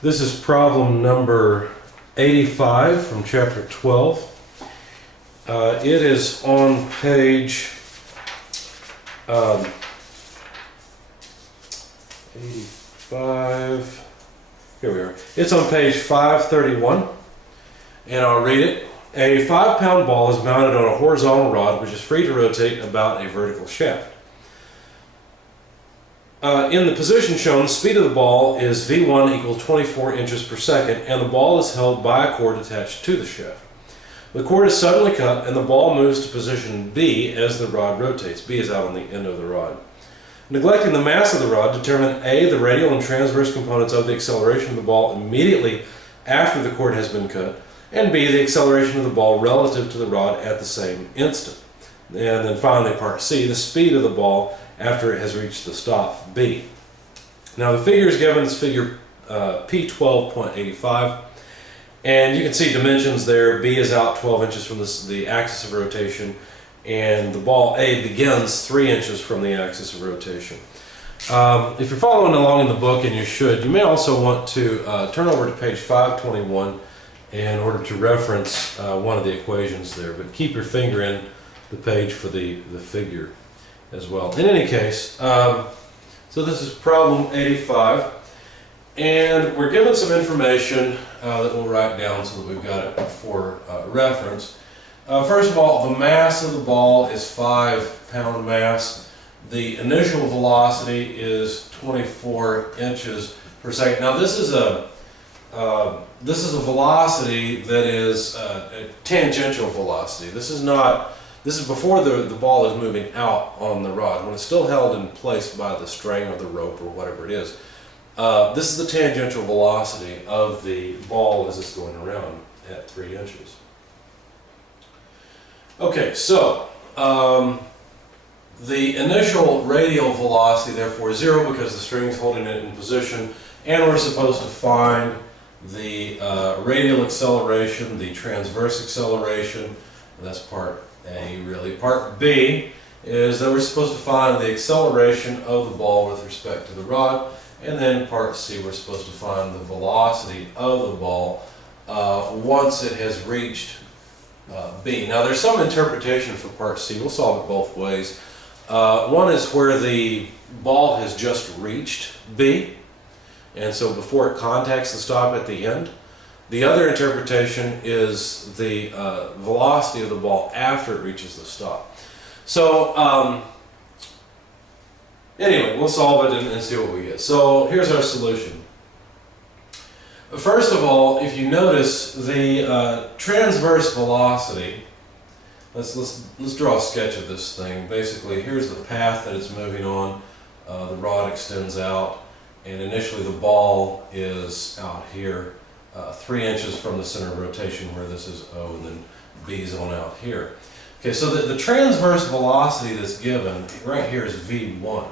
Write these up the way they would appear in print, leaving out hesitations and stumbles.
This is problem number 85 from chapter 12. It is on page 85. Here we are. It's on page 531, and I'll read it. A 5-pound ball is mounted on a horizontal rod which is free to rotate about a vertical shaft. In the position shown, the speed of the ball is V1 equals 24 inches per second, and the ball is held by a cord attached to the shaft. The cord is suddenly cut, and the ball moves to position B as the rod rotates. B is out on the end of the rod. Neglecting the mass of the rod, determine A, the radial and transverse components of the acceleration of the ball immediately after the cord has been cut, and B, the acceleration of the ball relative to the rod at the same instant. And then finally, part C, the speed of the ball after it has reached the stop B. Now the figure is given as figure P12.85, and you can see dimensions there. B is out 12 inches from the axis of rotation, and the ball A begins 3 inches from the axis of rotation. If you're following along in the book, and you should, you may also want to turn over to page 521 in order to reference one of the equations there, but keep your finger in the page for the figure as well. In any case, so this is problem 85, and we're given some information that we'll write down so that we've got it for reference. First of all, the mass of the ball is 5-pound mass. The initial velocity is 24 inches per second. Now this is a velocity that is a tangential velocity. This is before the ball is moving out on the rod, when it's still held in place by the string or the rope or whatever it is. This is the tangential velocity of the ball as it's going around at 3 inches. Okay, so the initial radial velocity therefore is 0 because the string's holding it in position, and we're supposed to find the radial acceleration, the transverse acceleration, and that's part A really. Part B is that we're supposed to find the acceleration of the ball with respect to the rod, and then part C we're supposed to find the velocity of the ball once it has reached B. Now there's some interpretation for part C. We'll solve it both ways. One is where the ball has just reached B, and so before it contacts the stop at the end. The other interpretation is the velocity of the ball after it reaches the stop. So anyway, we'll solve it and see what we get. So here's our solution. First of all, if you notice the transverse velocity, let's draw a sketch of this thing. Basically, here's the path that it's moving on. The rod extends out, and initially the ball is out here, 3 inches from the center of rotation where this is O, and then B's on out here. Okay, so the transverse velocity that's given right here is V1.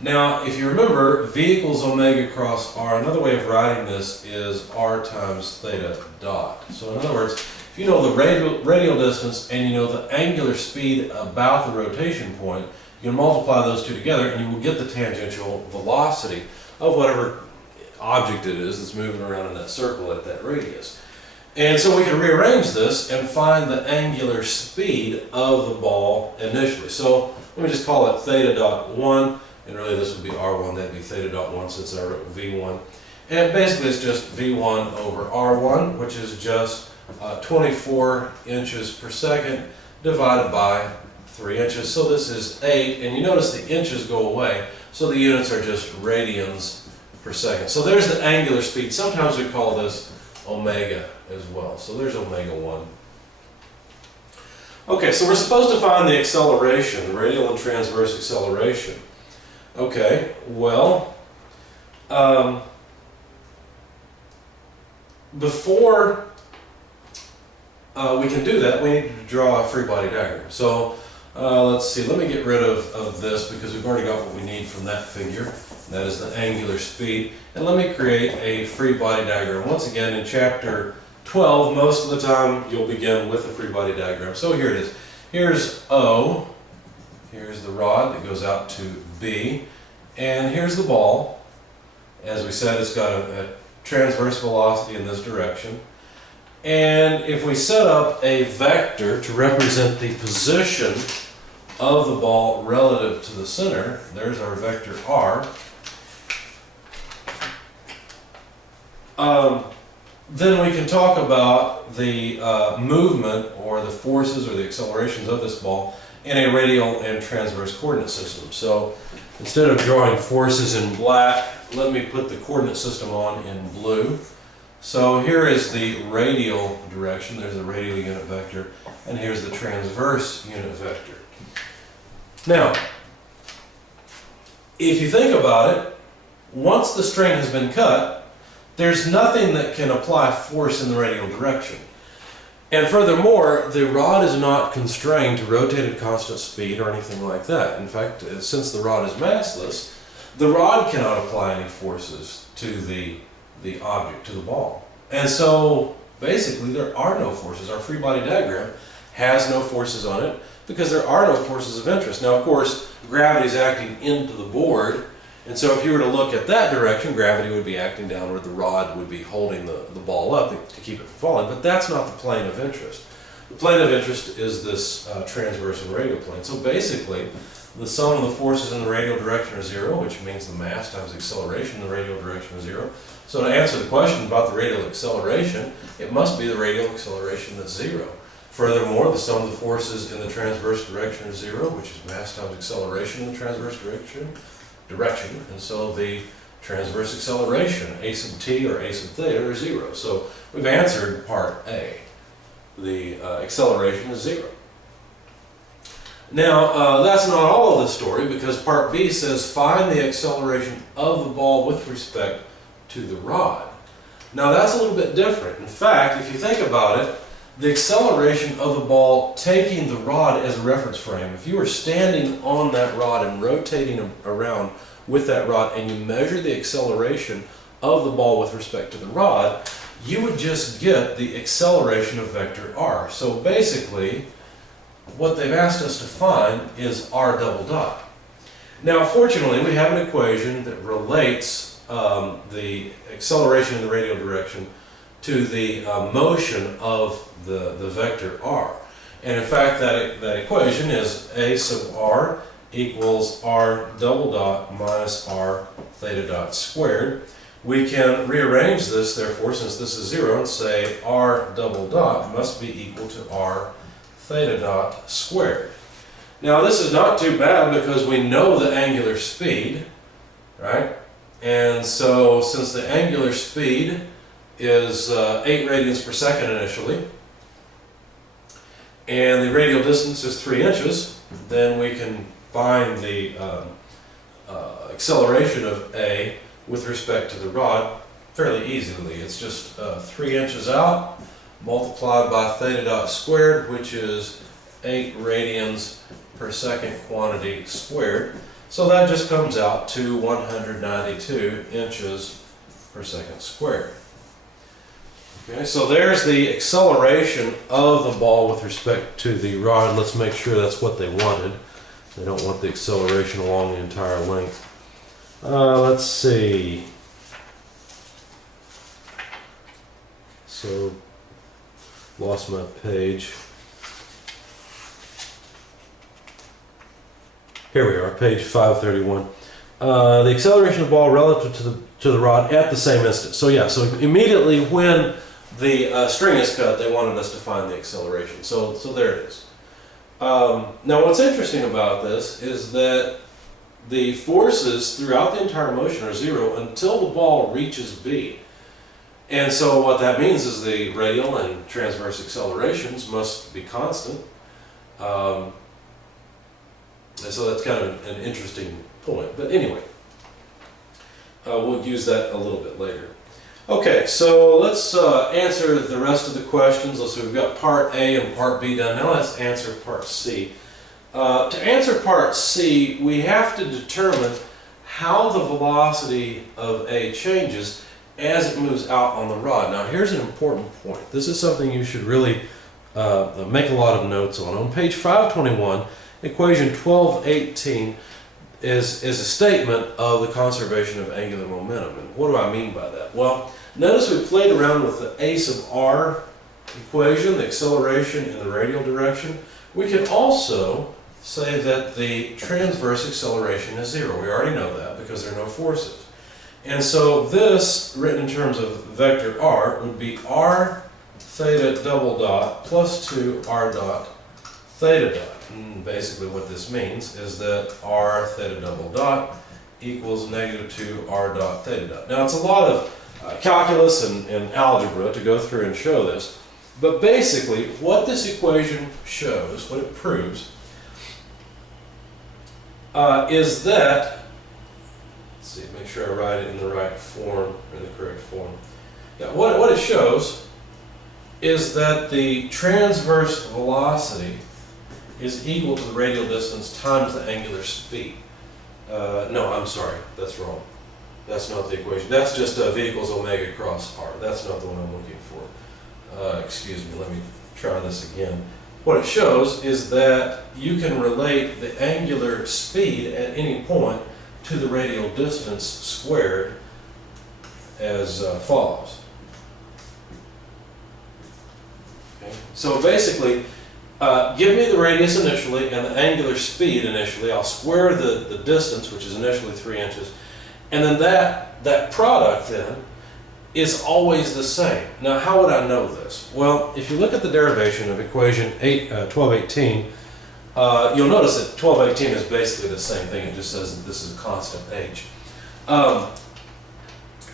Now, if you remember, V equals omega cross R. Another way of writing this is R times theta dot. So in other words, if you know the radial distance and you know the angular speed about the rotation point, you can multiply those two together and you will get the tangential velocity of whatever object it is that's moving around in that circle at that radius. And so we can rearrange this and find the angular speed of the ball initially. So let me just call it theta dot 1. And really this would be R1, that'd be theta dot 1 since I wrote V1. And basically it's just V1 over R1, which is just 24 inches per second divided by 3 inches. So this is 8, and you notice the inches go away, so the units are just radians per second. So there's the angular speed. Sometimes we call this omega as well. So there's omega 1. Okay, so we're supposed to find the acceleration, the radial and transverse acceleration. Okay, well, before we can do that, we need to draw a free body diagram. So let's see, let me get rid of this because we've already got what we need from that figure. That is the angular speed. And let me create a free body diagram. Once again, in chapter 12, most of the time you'll begin with a free body diagram. So here it is. Here's O. Here's the rod that goes out to B. And here's the ball. As we said, it's got a transverse velocity in this direction. And if we set up a vector to represent the position of the ball relative to the center, there's our vector r, then we can talk about the movement or the forces or the accelerations of this ball in a radial and transverse coordinate system. So instead of drawing forces in black, let me put the coordinate system on in blue. So here is the radial direction, there's the radial unit vector, and here's the transverse unit vector. Now, if you think about it, once the string has been cut, there's nothing that can apply force in the radial direction. And furthermore, the rod is not constrained to rotate at constant speed or anything like that. In fact, since the rod is massless, the rod cannot apply any forces to the object, to the ball. And so basically there are no forces. Our free body diagram has no forces on it because there are no forces of interest. Now, of course, gravity is acting into the board, and so if you were to look at that direction, gravity would be acting downward, the rod would be holding the ball up to keep it from falling, but that's not the plane of interest. The plane of interest is this transverse and radial plane. So basically, the sum of the forces in the radial direction are zero, which means the mass times acceleration in the radial direction is zero. So to answer the question about the radial acceleration, it must be the radial acceleration that's zero. Furthermore, the sum of the forces in the transverse direction is zero, which is mass times acceleration in the transverse direction, and so the transverse acceleration, a sub t or a sub theta, are zero. So we've answered part A. The acceleration is zero. Now, that's not all of the story, because part B says find the acceleration of the ball with respect to the rod. Now, that's a little bit different. In fact, if you think about it, the acceleration of the ball taking the rod as a reference frame, if you were standing on that rod and rotating around with that rod and you measure the acceleration of the ball with respect to the rod, you would just get the acceleration of vector r. So basically, what they've asked us to find is r double dot. Now, fortunately, we have an equation that relates the acceleration in the radial direction to the motion of the vector r. And in fact, that equation is a sub r equals r double dot minus r theta dot squared. We can rearrange this, therefore, since this is zero, and say r double dot must be equal to r theta dot squared. Now, this is not too bad because we know the angular speed, right? And so, since the angular speed is 8 radians per second initially, and the radial distance is 3 inches, then we can find the acceleration of A with respect to the rod fairly easily. It's just 3 inches out multiplied by theta dot squared, which is 8 radians per second quantity squared. So that just comes out to 192 inches per second squared. Okay, so there's the acceleration of the ball with respect to the rod. Let's make sure that's what they wanted. They don't want the acceleration along the entire length. Let's see. So, lost my page. Here we are, page 531. The acceleration of the ball relative to the rod at the same instant. So yeah, so immediately when the string is cut, they wanted us to find the acceleration. So there it is. Now, what's interesting about this is that the forces throughout the entire motion are zero until the ball reaches B. And so what that means is the radial and transverse accelerations must be constant. And so that's kind of an interesting point. But anyway, we'll use that a little bit later. Okay, so let's answer the rest of the questions. So we've got part A and part B done. Now let's answer part C. To answer part C, we have to determine how the velocity of A changes as it moves out on the rod. Now here's an important point. This is something you should really make a lot of notes on. On page 521, equation 1218 is a statement of the conservation of angular momentum. And what do I mean by that? Well, Notice we played around with the ace of r equation, the acceleration in the radial direction. We can also say that the transverse acceleration is 0. We already know that because there are no forces. And so this, written in terms of vector r, would be r theta double dot plus 2 r dot theta dot. And basically what this means is that r theta double dot equals negative 2 r dot theta dot. Now it's a lot of calculus and algebra to go through and show this, but basically what this equation shows, what it proves, is that, let's see, make sure I write it in the right form, or in the correct form. Yeah, what it shows is that the transverse velocity is equal to the radial distance times the angular speed. No, I'm sorry, that's wrong. That's not the equation. That's just v equals omega cross r. That's not the one I'm looking for. Excuse me, let me try this again. What it shows is that you can relate the angular speed at any point to the radial distance squared as follows. Okay. So basically, give me the radius initially and the angular speed initially. I'll square the distance, which is initially 3 inches, and then that product then is always the same. Now, how would I know this? Well, if you look at the derivation of equation 1218, you'll notice that 1218 is basically the same thing. It just says that this is a constant h.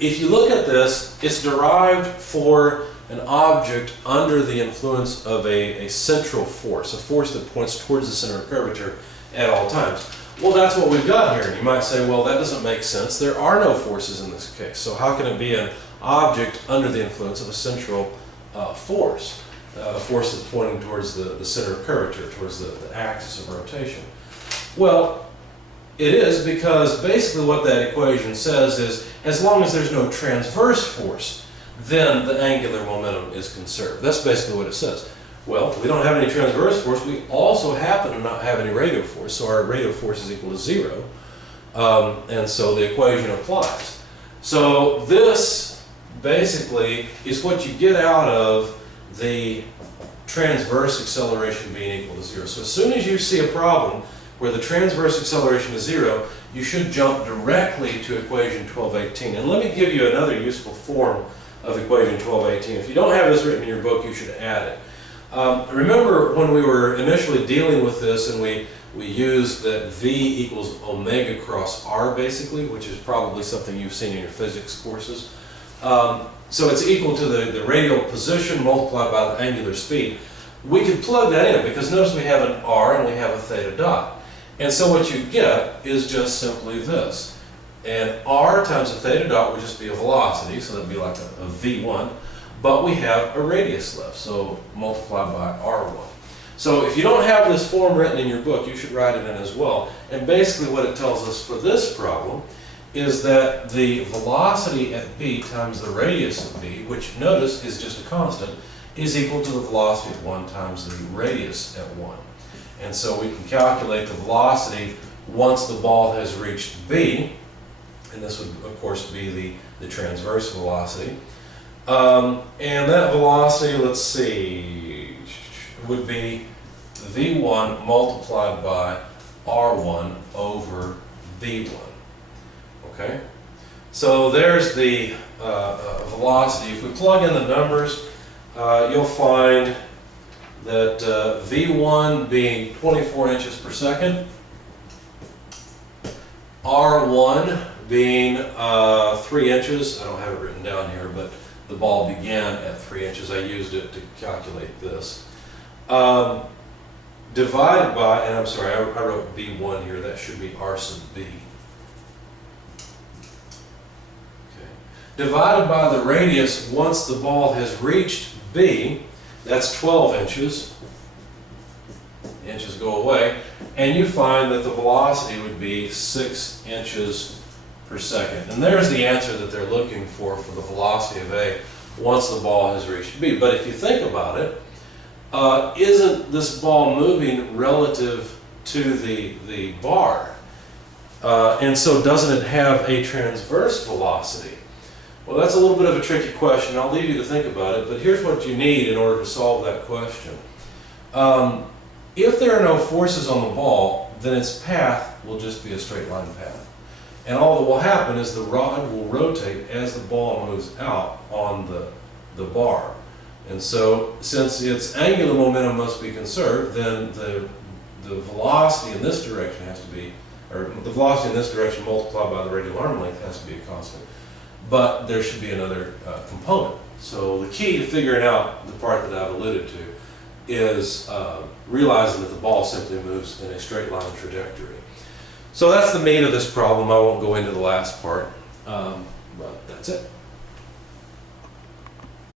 If you look at this, it's derived for an object under the influence of a central force, a force that points towards the center of curvature at all times. Well, that's what we've got here. And you might say, well, that doesn't make sense. There are no forces in this case. So how can it be an object under the influence of a central force, a force that's pointing towards the center of curvature, towards the axis of rotation? Well, it is because basically what that equation says is as long as there's no transverse force, then the angular momentum is conserved. That's basically what it says. Well, we don't have any transverse force. We also happen to not have any radial force, so our radial force is equal to 0. And so the equation applies. So this basically is what you get out of the transverse acceleration being equal to 0. So as soon as you see a problem where the transverse acceleration is 0, you should jump directly to equation 1218. And let me give you another useful form of equation 1218. If you don't have this written in your book, you should add it. Remember when we were initially dealing with this and we used that V equals omega cross R basically, which is probably something you've seen in your physics courses. So it's equal to the radial position multiplied by the angular speed. We could plug that in because notice we have an R and we have a theta dot. And so what you get is just simply this. And R times a theta dot would just be a velocity, so that would be like a V1. But we have a radius left, so multiplied by R1. So if you don't have this form written in your book, you should write it in as well. And basically what it tells us for this problem is that the velocity at B times the radius of B, which notice is just a constant, is equal to the velocity at 1 times the radius at 1. And so we can calculate the velocity once the ball has reached B, and this would of course be the transverse velocity. And that velocity, let's see, would be V1 multiplied by R1 over B1. Okay? So there's the velocity. If we plug in the numbers, you'll find that V1 being 24 inches per second, R1 being 3 inches, I don't have it written down here, but the ball began at 3 inches. I used it to calculate this. Divided by, and I'm sorry, I wrote B1 here, that should be R sub B. Okay. Divided by the radius once the ball has reached B, that's 12 inches. The inches go away, and you find that the velocity would be 6 inches per second. And there's the answer that they're looking for the velocity of A once the ball has reached B. But if you think about it, isn't this ball moving relative to the bar? And so doesn't it have a transverse velocity? Well, that's a little bit of a tricky question. I'll leave you to think about it, but here's what you need in order to solve that question. If there are no forces on the ball, then its path will just be a straight line path. And all that will happen is the rod will rotate as the ball moves out on the bar. And so, since its angular momentum must be conserved, then the velocity in this direction has to be, or the velocity in this direction multiplied by the radial arm length has to be a constant. But there should be another component. So the key to figuring out the part that I've alluded to is realizing that the ball simply moves in a straight line trajectory. So that's the meat of this problem. I won't go into the last part, but that's it.